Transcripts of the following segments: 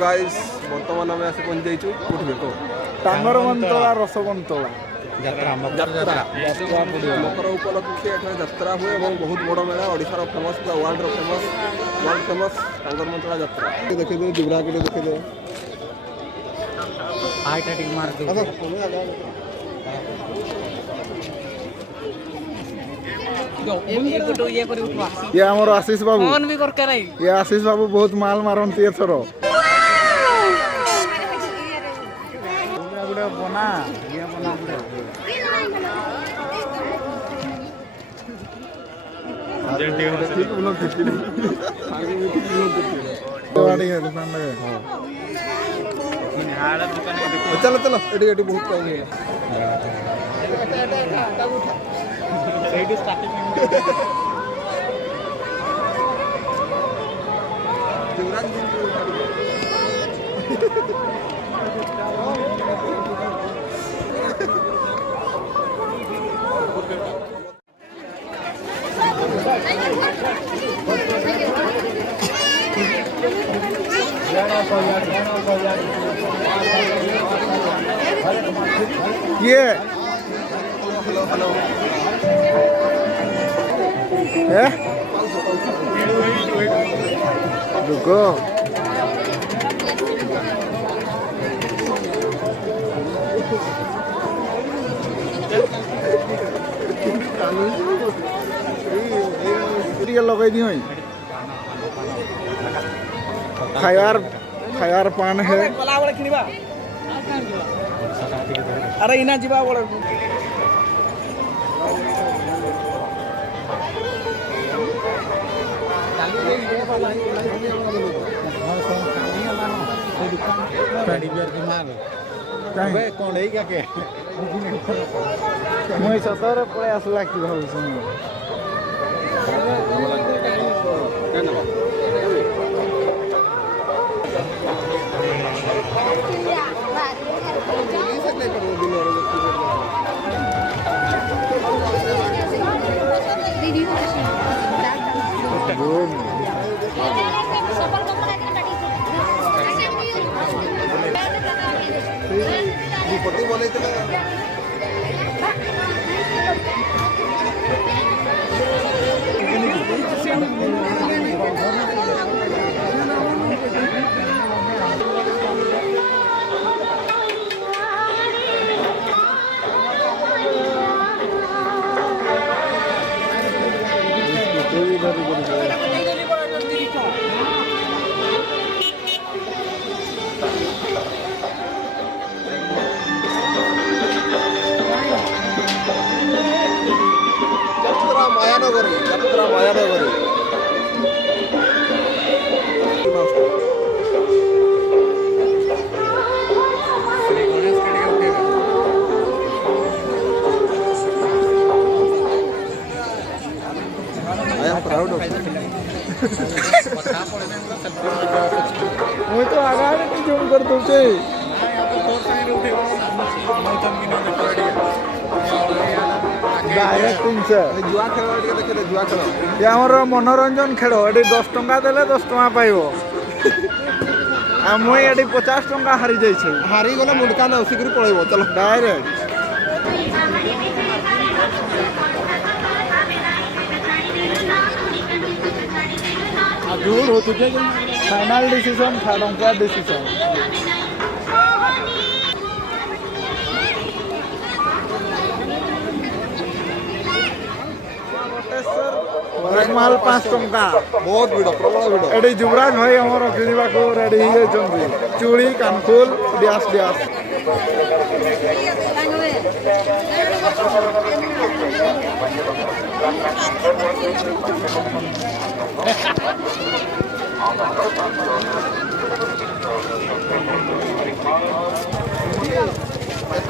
Guys बर्तमान आम आसी पहुंच जाइछु कोठी देखो टांगर बंतला रसबंतला मकर उपलक्षे एठाने यात्रा हुए और बहुत बड़ मेला ओडिशार फेमस पूरा वर्ल्ड फेमस टांगर बंतला यात्रा देखे दे जुबरा के देखे दे आइटा टिक मार दे ये हमर आशीष बाबू फोन भी कर करे ये आशीष बाबू बहुत माल मारंती एथरो गुडा बना ये बना गुडा ठीक बोलो कितनी आगे में ठीक बोलो कितनी गाड़ी है दुकान में हां दुकान में चलो चलो एडी एडी बहुत टाइम है सही स्टार्टिंग में ये हेलो है रुको लगाई दी खायार पान है अरे इना जीवा बोले मुई सतरे पळे आसला की भाऊ पट्टी बोले मायानगरी मुई तो आगा जूम कर दूचे डायरेक्ट जुआ खेल देखे जुआ खेल ये आमर मनोरंजन खेल ये 10 टंका देले 10 टंका पाइबो आ मुई एडी 50 टंका हारी जाइछे हारी गले मुंडका ना उसी करी पळेबो चलो डायरेक्ट दूर हो तुझे फाइनल डिसीजन था टंका डिसीजन माल 5 टंका बहुत भिड़ प्रबल भिड़ एडी जुबराज भाई हमर किनिबा को रेडी हे जंदी चूड़ी कानफुल डियास डियास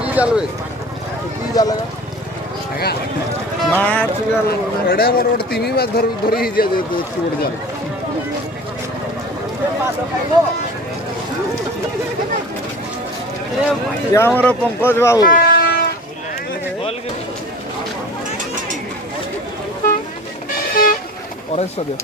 की जालवे की जालेगा माछ जाल एडे बड़ तिमी में धरी ही जे छोड़ जाल या हमर पंकज बाबू और दियो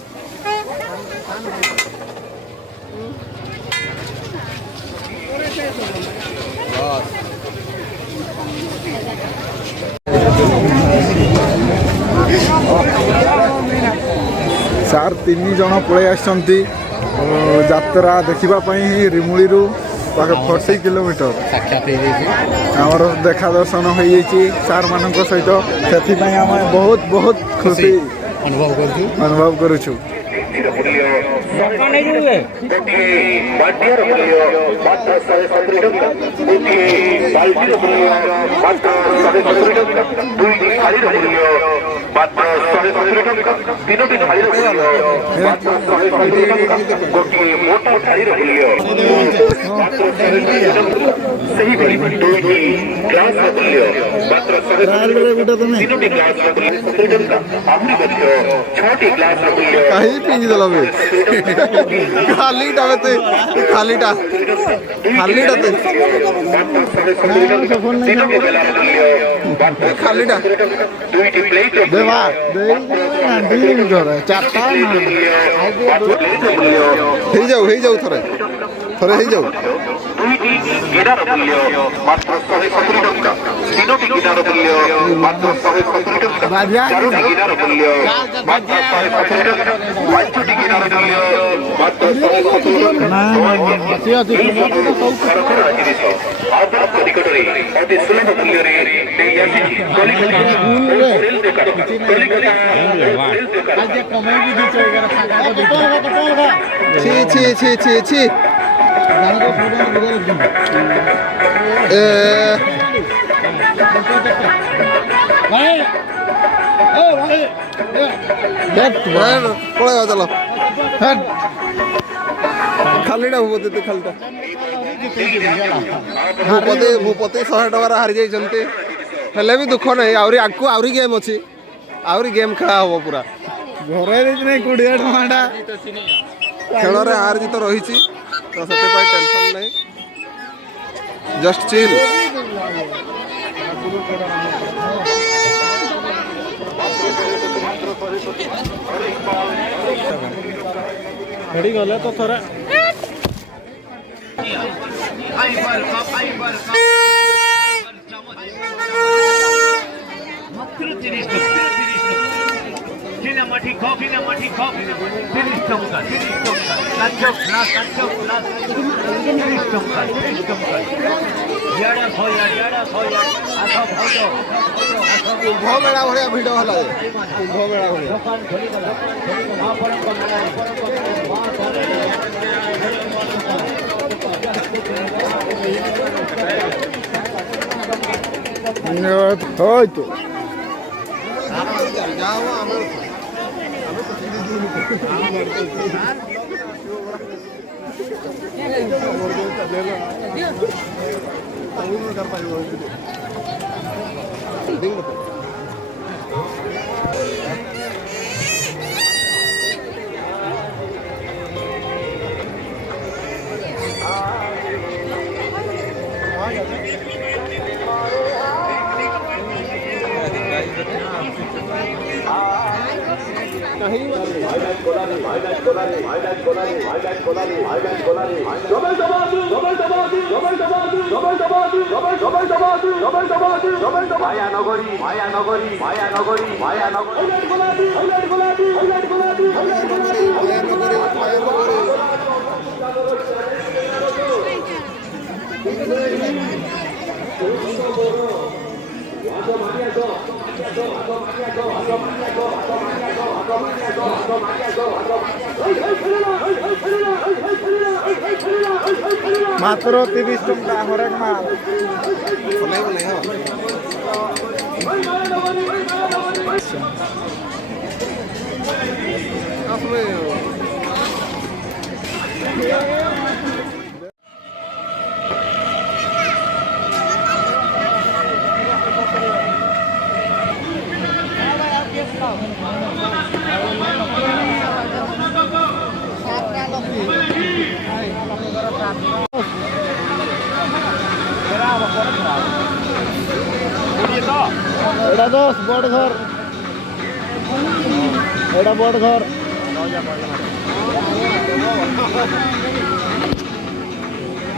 ସାର୍ 3 ଜଣ ପଳେଇ ଆସିଛନ୍ତି ଯାତ୍ରା ଦେଖିବା ପାଇଁ ରିମୁଳିରୁ ପାଖ 40 କିଲୋମିଟର ଆମର ଦେଖା ଦର୍ଶନ ହୋଇଯାଇଛି ସାର୍ ମାନଙ୍କ ସହିତ ସେଥିପାଇଁ ଆମେ ବହୁତ ଖୁସି ଅନୁଭବ କରୁଛୁ। कहीं पिंगी देला बे खालीटा बेते खालीटा ते खालीटा देवा देई मिटर चारटा हेई जाऊ थरे हेई जाऊ গেরার মূল্য মাত্র 170 টাকা তিনটি গেরার মূল্য মাত্র 170 টাকা চারটি গেরার মূল্য মাত্র 170 টাকা পাঁচটি গেরার মূল্য মাত্র 170 টাকা না সরকার জিনিস আপনার নিকটরে অতি সুলভ মূল্যরে দেই আসিছি কলিকতা হোটেল দোকান কলিকতা হোটেল দোকান আজ কমাই দি দিছো এগারা টাকা ছি पळेगा चला खालीटा भूपति खालीटा भूपति 100 टकर हारी जाइछन्ते हेले भी दुख नहीं आउरी आगु आउरी गेम अछि आउरी गेम खेला हो पूरा घरे नहीं 20 टका खेल रे हार जीत रही तो से टेंशन नहीं जस्ट चिल खड़ी गले तो थोड़ा মাটি কফি 30 টাকা 30 টাকা কাঁচো প্লাস 30 টাকা ইয়াড়া ভয়া আসো ভালো कुंभ मेला भलिया भिड़ होला कुंभ मेला भलिया দোকান খুলি গলা মহাপরম होय तो जाओ मात्र 30 टका हरेक माल एड़ा दोस्त बड़ घर एड़ा बड़ घर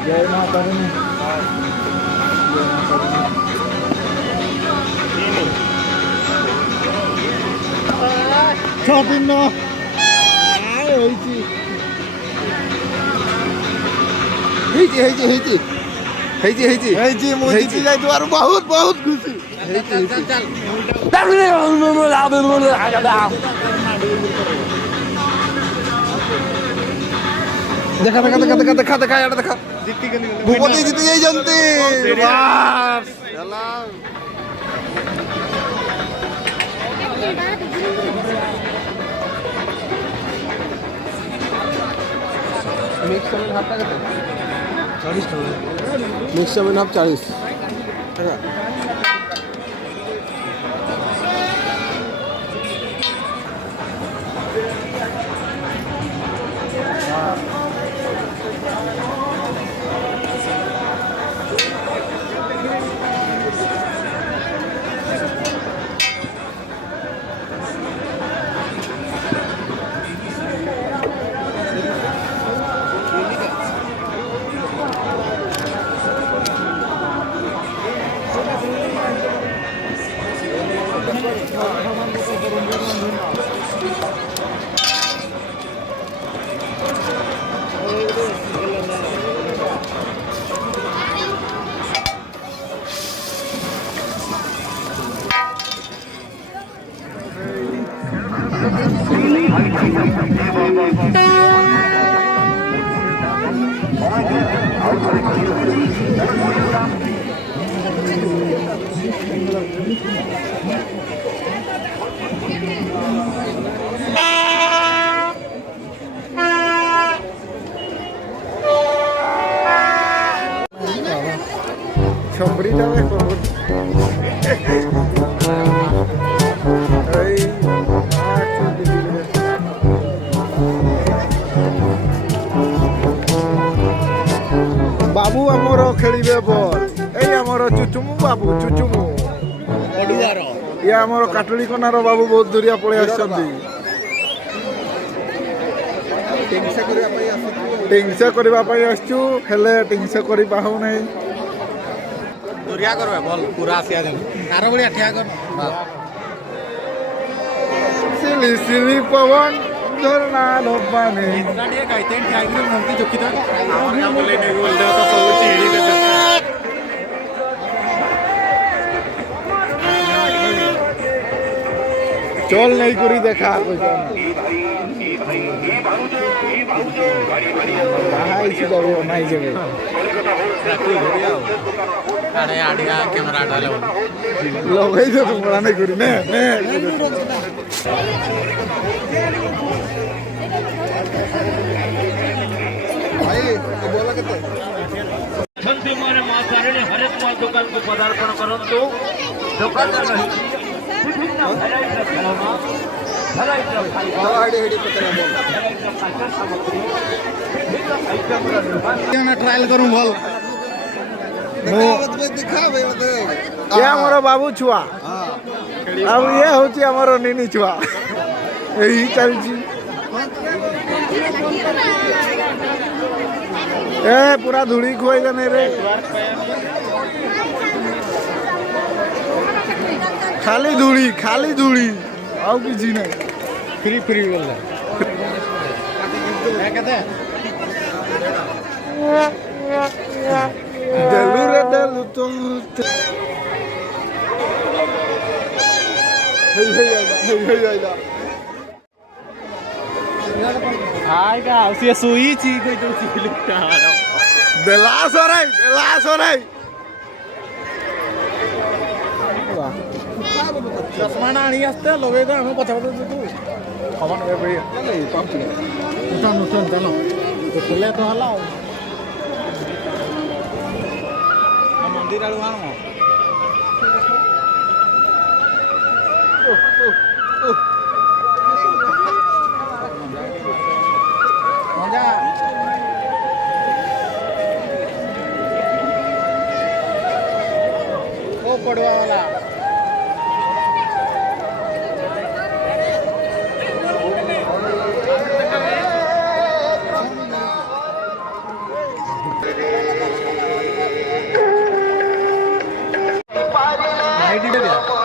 जय माता दी छपिन्न बहुत बहुत खुशी देखा देखा देखा देखा देखा देखा यार देखा भूपति जीत गई जनती बस चला मिक्स 7 हाफ का 40 मिक्स 7 हाफ 40 छपरीटा में बहुत बाबू आमर खेलिबे बॉल एई आमर चुचुमु बाबू चुचुमु ओडुआर ये आमर काटली कोनार बाबू बहुत दूरिया पळे आछंती टिंगसे करबा पई आछू हेले टिंगसे करि पाहु नै दूरिया करबे बॉल पूरा आसिया जन आरो बढिया ठिया कर सिली सिली पवन झरना लोबाने गाडी गायतेन ठाईग्री नंती जोखिता आवर का बोले ने गोल देव तो सब चिड़ी के चल नहीं करी देखा नहीं जगह अरे आडिया कैमरा डाले लगे तो तुम बड़ा नहीं करी ने भाई बोला कितने छंदीमाने मातारिणी हरेक माल दुकान को पदार्पण करंतु दुकानदार रही विभिन्न भेराइटीर खेलना भेराइटीर फाइबर भेराइटीर खाद्य सामग्री विभिन्न आइटमर निर्माण ट्रायल करूं बॉल ये हमर बाबू छुआ अब ये होची हमर निनी छुआ यही चलची ए पूरा धूली खोई गने रे खाली धूली आउ किसी नहीं फ्री फ्री बोल रहा है कहते देलू रे देलू तो हे आएगा उसे सुई ची कोई तो ची लिखता है देलास हो रही चश्मा ना नहीं आस्ते लोगे तो हमें पता तू खबर है भैया नहीं पाँच उठन चलो तो खुले तो हला मंदिर आड़ू आनो मजा वो पड़वा वाला ଆଇଡିଟା ଦିଅ